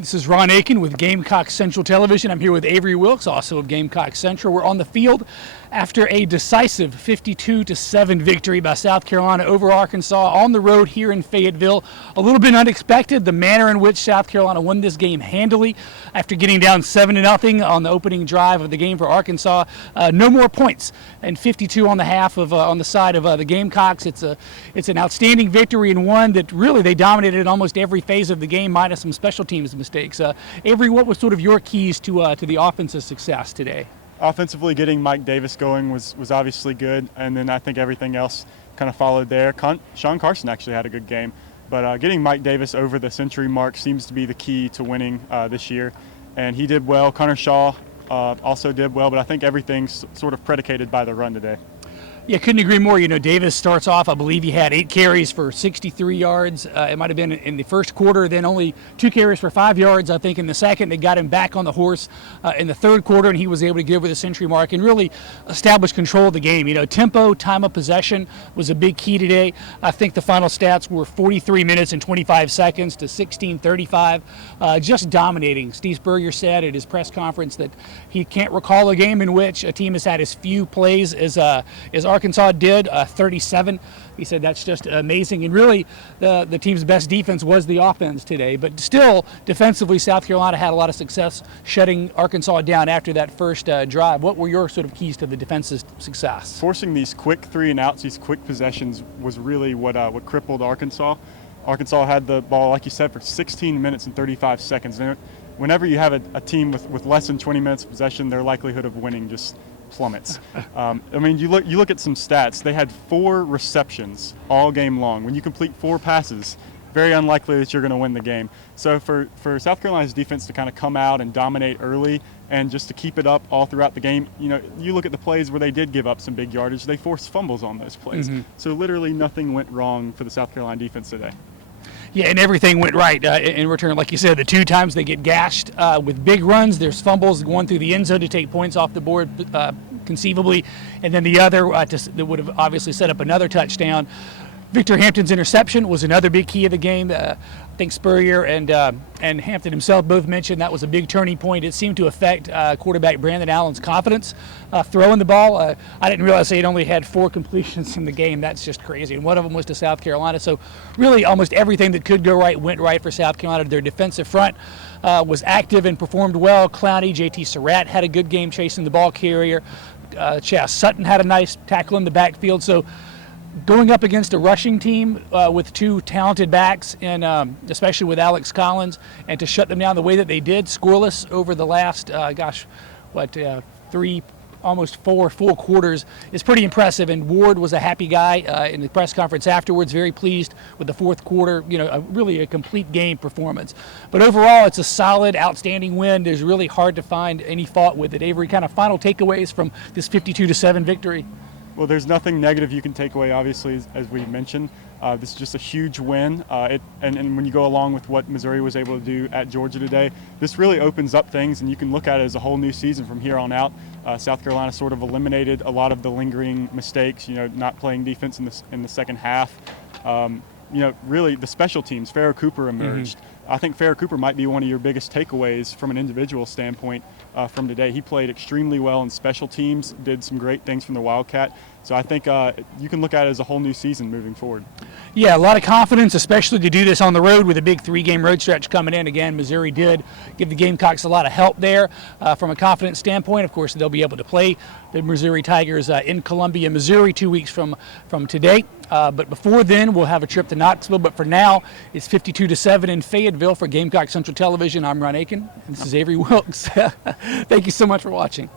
This is Ron Aiken with Gamecock Central Television. I'm here with Avery Wilkes, also of Gamecock Central. We're on the field after a decisive 52-7 victory by South Carolina over Arkansas on the road here in Fayetteville. A little bit unexpected, the manner in which South Carolina won this game handily after getting down 7-0 on the opening drive of the game for Arkansas. No more points, and 52 on the half of on the side of the Gamecocks. It's an outstanding victory, and one that really they dominated almost every phase of the game, minus some special teams mistakes. Avery, what was sort of your keys to the offensive success today? Offensively, getting Mike Davis going was obviously good, and then I think everything else kind of followed there. Sean Carson actually had a good game, but getting Mike Davis over the century mark seems to be the key to winning this year, and he did well. Connor Shaw also did well, but I think everything's sort of predicated by the run today. Yeah, couldn't agree more. You know, Davis starts off, I believe he had 8 carries for 63 yards. It might have been in the first quarter, then only 2 carries for 5 yards, I think, in the second. They got him back on the horse in the third quarter, and he was able to get over the century mark and really establish control of the game. You know, tempo, time of possession was a big key today. I think the final stats were 43 minutes and 25 seconds to 16:35, just dominating. Steve Spurrier said at his press conference that he can't recall a game in which a team has had as few plays as Arkansas did, 37. He said that's just amazing, and really the team's best defense was the offense today. But still, defensively, South Carolina had a lot of success shutting Arkansas down after that first drive. What were your sort of keys to the defense's success? Forcing these quick 3-and-outs, these quick possessions, was really what crippled Arkansas. Arkansas had the ball, like you said, for 16 minutes and 35 seconds. And whenever you have a team with less than 20 minutes of possession, their likelihood of winning just plummets. I mean, you look at some stats. They had 4 receptions all game long. When you complete 4 passes, very unlikely that you're going to win the game. So for South Carolina's defense to kind of come out and dominate early and just to keep it up all throughout the game, you know, you look at the plays where they did give up some big yardage, they forced fumbles on those plays. Mm-hmm. So literally nothing went wrong for the South Carolina defense today. Yeah, and everything went right in return. Like you said, the 2 times they get gashed with big runs. There's fumbles going through the end zone to take points off the board conceivably, and then the other that would have obviously set up another touchdown. Victor Hampton's interception was another big key of the game. I think Spurrier and Hampton himself both mentioned that was a big turning point. It seemed to affect quarterback Brandon Allen's confidence throwing the ball. I didn't realize they had only had 4 completions in the game. That's just crazy. And one of them was to South Carolina. So really almost everything that could go right went right for South Carolina. Their defensive front was active and performed well. Clowney, J.T. Surratt had a good game chasing the ball carrier. Chas Sutton had a nice tackle in the backfield. So going up against a rushing team with 2 talented backs, and especially with Alex Collins, and to shut them down the way that they did, scoreless over the last, 3, almost 4 full quarters, is pretty impressive. And Ward was a happy guy in the press conference afterwards, very pleased with the fourth quarter. You know, really a complete game performance. But overall, it's a solid, outstanding win. There's really hard to find any fault with it. Avery, kind of final takeaways from this 52-7 victory? Well, there's nothing negative you can take away, obviously, as we mentioned. This is just a huge win. And when you go along with what Missouri was able to do at Georgia today, this really opens up things, and you can look at it as a whole new season from here on out. South Carolina sort of eliminated a lot of the lingering mistakes, you know, not playing defense in the second half. You know, really the special teams, Farrah Cooper emerged. Mm-hmm. I think Farrah Cooper might be one of your biggest takeaways from an individual standpoint from today. He played extremely well in special teams, did some great things from the Wildcat. So I think you can look at it as a whole new season moving forward. Yeah, a lot of confidence, especially to do this on the road with a big 3-game road stretch coming in. Again, Missouri did give the Gamecocks a lot of help there from a confidence standpoint. Of course, they'll be able to play the Missouri Tigers in Columbia, Missouri 2 weeks from today. But before then, we'll have a trip to Knoxville. But for now, it's 52-7 in Fayetteville for Gamecock Central Television. I'm Ron Aiken, and this is Avery Wilkes. Thank you so much for watching.